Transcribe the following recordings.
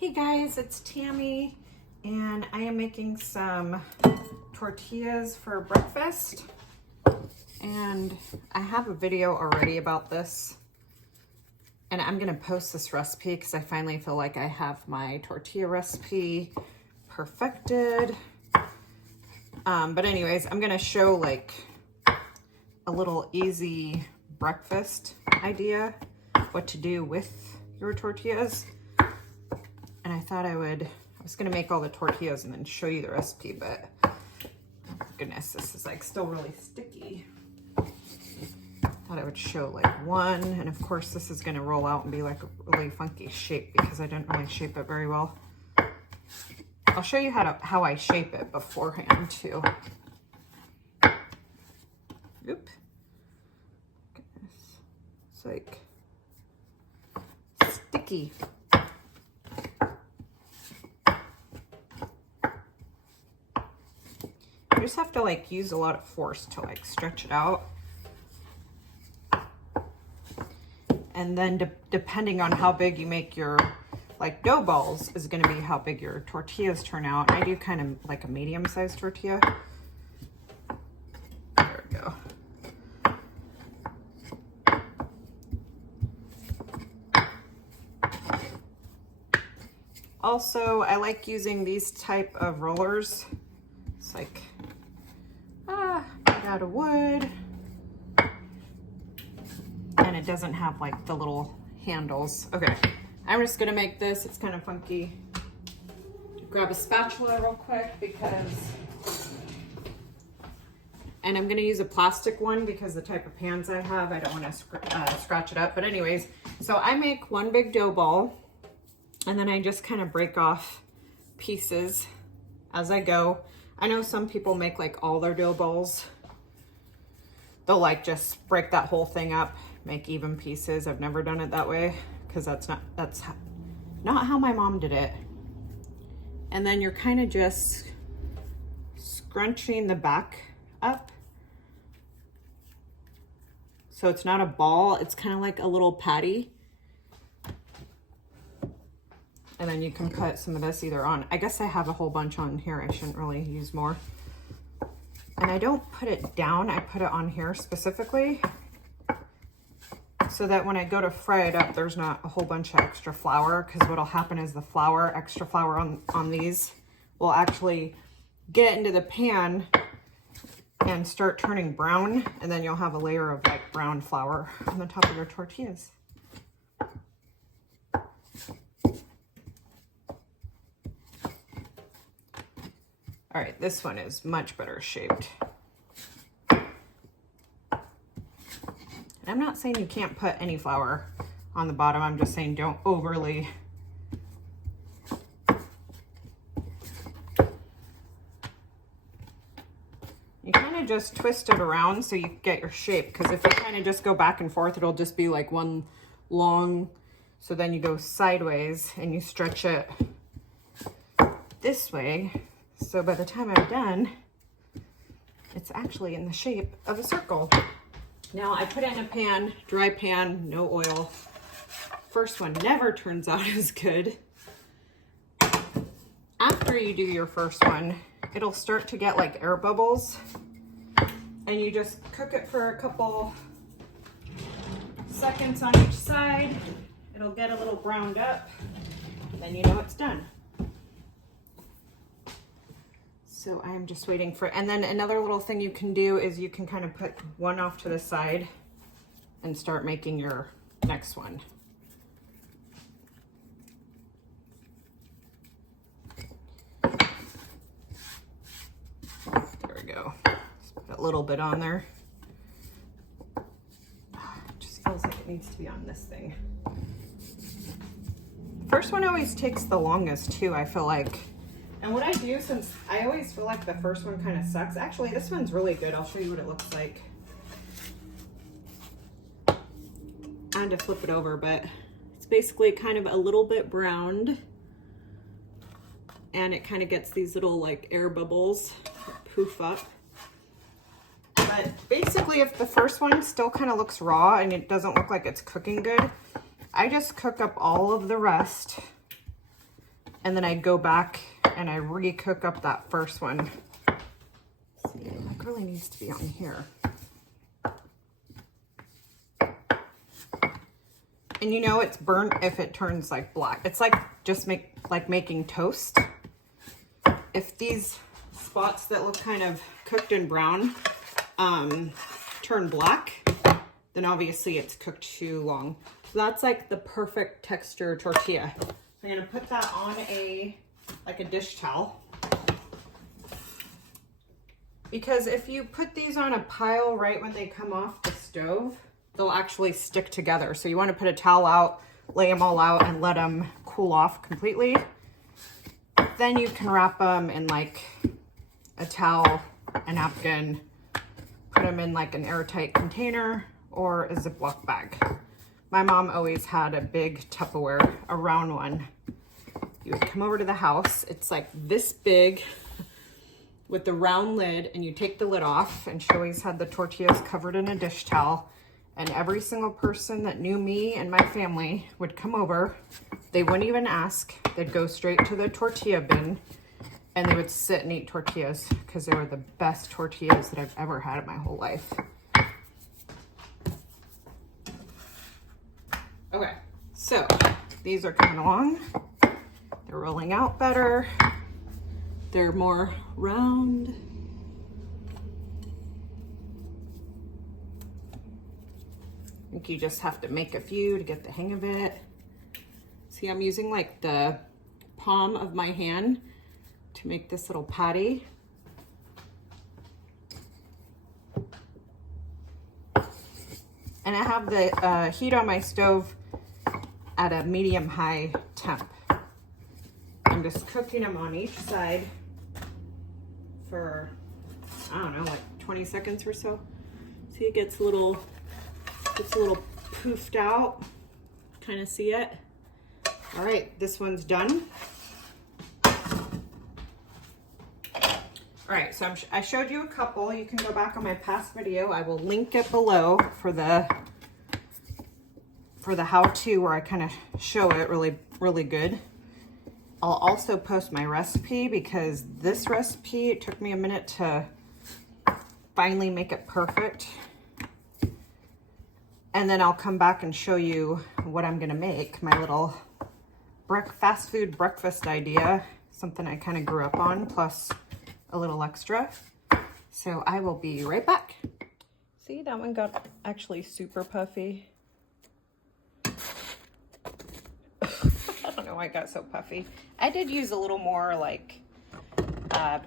Hey guys, it's Tammy, and I am making some tortillas for breakfast. And I have a video already about this, and I'm gonna post this recipe because I finally feel like I have my tortilla recipe perfected. But anyways, I'm gonna show like a little easy breakfast idea, what to do with your tortillas. And I thought I was gonna make all the tortillas and then show you the recipe, but goodness, this is like still really sticky. Thought I would show like one, and of course this is gonna roll out and be like a really funky shape because I didn't really shape it very well. I'll show you how I shape it beforehand too. Oop. Goodness. It's like sticky. You just have to like use a lot of force to like stretch it out. And then depending on how big you make your like dough balls is going to be how big your tortillas turn out. I do kind of like a medium-sized tortilla. There we go. Also, I like using these type of rollers. It's like made out of wood, and it doesn't have like the little handles. Okay, I'm just gonna make this. It's kind of funky. Grab a spatula real quick and I'm gonna use a plastic one because the type of pans I have, I don't want to scratch it up. But anyways, so I make one big dough ball, and then I just kind of break off pieces as I go. I know some people make like all their dough balls. They'll like just break that whole thing up, make even pieces. I've never done it that way because that's not how my mom did it. And then you're kind of just scrunching the back up. So it's not a ball, it's kind of like a little patty. And then you can put some of this either on. I guess I have a whole bunch on here. I shouldn't really use more. And I don't put it down. I put it on here specifically so that when I go to fry it up, there's not a whole bunch of extra flour, because what'll happen is the extra flour on these will actually get into the pan and start turning brown. And then you'll have a layer of like brown flour on the top of your tortillas. All right, this one is much better shaped. And I'm not saying you can't put any flour on the bottom. I'm just saying don't overly. You kind of just twist it around so you get your shape, because if you kind of just go back and forth, it'll just be like one long. So then you go sideways and you stretch it this way. So by the time I'm done, it's actually in the shape of a circle. Now I put it in a pan, dry pan, no oil. First one never turns out as good. After you do your first one, it'll start to get like air bubbles, and you just cook it for a couple seconds on each side. It'll get a little browned up, and then you know it's done. So I'm just waiting for, and then another little thing you can do is you can kind of put one off to the side and start making your next one. There we go. Just put a little bit on there. It just feels like it needs to be on this thing. The first one always takes the longest too, I feel like. And what I do, since I always feel like the first one kind of sucks, actually this one's really good. I'll show you what it looks like. I had to flip it over, but it's basically kind of a little bit browned, and it kind of gets these little like air bubbles that poof up. But basically, if the first one still kind of looks raw and it doesn't look like it's cooking good, I just cook up all of the rest and then I go back and I re-cook up that first one. Let's see, that really needs to be on here. And you know it's burnt if it turns like black. It's like just making toast. If these spots that look kind of cooked and brown turn black, then obviously it's cooked too long. So that's like the perfect texture tortilla. I'm gonna put that on a dish towel. Because if you put these on a pile right when they come off the stove, they'll actually stick together. So you want to put a towel out, lay them all out, and let them cool off completely. Then you can wrap them in like a towel, a napkin, put them in like an airtight container or a Ziploc bag. My mom always had a big Tupperware, a round one. You would come over to the house. It's like this big with the round lid, and you take the lid off, and she always had the tortillas covered in a dish towel. And every single person that knew me and my family would come over. They wouldn't even ask. They'd go straight to the tortilla bin and they would sit and eat tortillas because they were the best tortillas that I've ever had in my whole life. Okay, so these are coming along. They're rolling out better. They're more round. I think you just have to make a few to get the hang of it. See, I'm using like the palm of my hand to make this little patty. And I have the heat on my stove at a medium-high temp. I'm just cooking them on each side for, I don't know, like 20 seconds or so. See, it gets a little poofed out. Kind of see it. All right, this one's done. All right, so I showed you a couple. You can go back on my past video. I will link it below for the how-to where I kind of show it really good. I'll also post my recipe because this recipe, it took me a minute to finally make it perfect. And then I'll come back and show you what I'm gonna make, my little fast food breakfast idea, something I kind of grew up on, plus a little extra. So I will be right back. See, that one got actually super puffy. I don't know why it got so puffy. I did use a little more like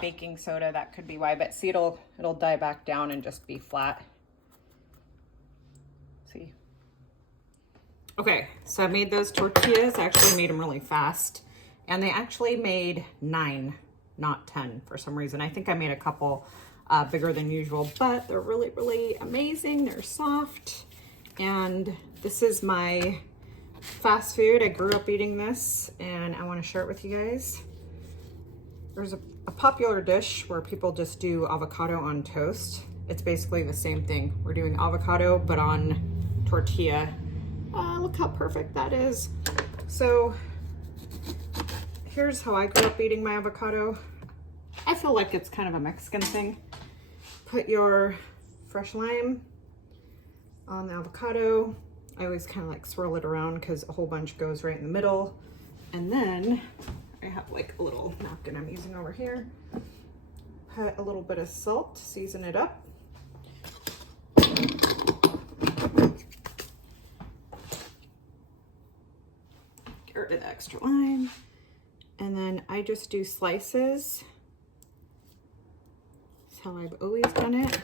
baking soda, that could be why, but see, it'll die back down and just be flat. See? Okay, so I made those tortillas. I actually made them really fast, and they actually made 9, not 10 for some reason. I think I made a couple bigger than usual, but they're really amazing. They're soft, and this is my fast food. I grew up eating this, and I want to share it with you guys. There's a popular dish where people just do avocado on toast. It's basically the same thing. We're doing avocado, but on tortilla. Look how perfect that is. So here's how I grew up eating my avocado. I feel like it's kind of a Mexican thing. Put your fresh lime on the avocado. I always kind of like swirl it around because a whole bunch goes right in the middle. And then I have like a little napkin I'm using over here. Put a little bit of salt, season it up. Get rid of the extra lime. And then I just do slices. That's how I've always done it.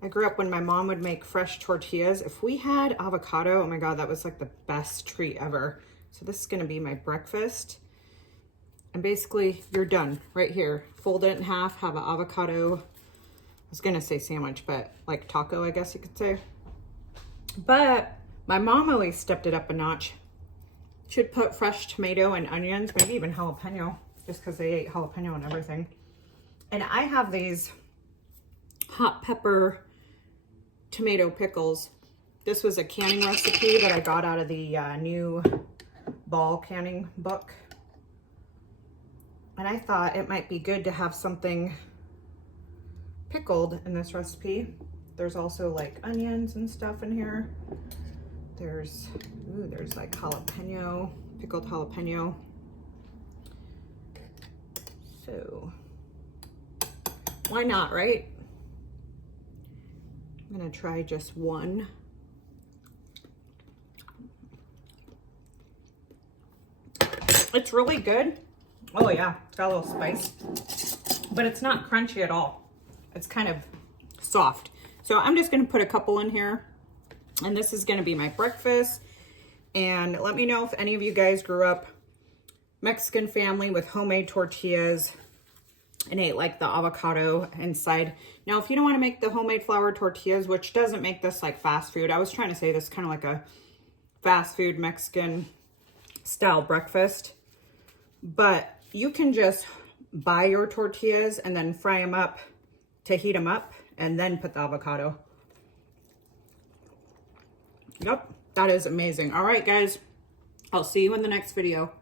I grew up when my mom would make fresh tortillas. If we had avocado, oh my God, that was like the best treat ever. So this is gonna be my breakfast. And basically you're done right here. Fold it in half, have an avocado. I was gonna say sandwich, but like taco, I guess you could say. But my mom always stepped it up a notch. She'd put fresh tomato and onions, maybe even jalapeno, just because they ate jalapeno and everything. And I have these hot pepper tomato pickles. This was a canning recipe that I got out of the new ball canning book. And I thought it might be good to have something pickled in this recipe. There's also like onions and stuff in here. There's like jalapeno, pickled jalapeno. So why not, right? I'm gonna try just one. It's really good. Oh yeah, it's got a little spice, but it's not crunchy at all. It's kind of soft. So I'm just gonna put a couple in here, and this is gonna be my breakfast. And let me know if any of you guys grew up Mexican family with homemade tortillas and ate like the avocado inside. Now, if you don't want to make the homemade flour tortillas, which doesn't make this like fast food, I was trying to say this kind of like a fast food Mexican style breakfast, but you can just buy your tortillas and then fry them up to heat them up and then put the avocado. Yep, that is amazing. All right, guys, I'll see you in the next video.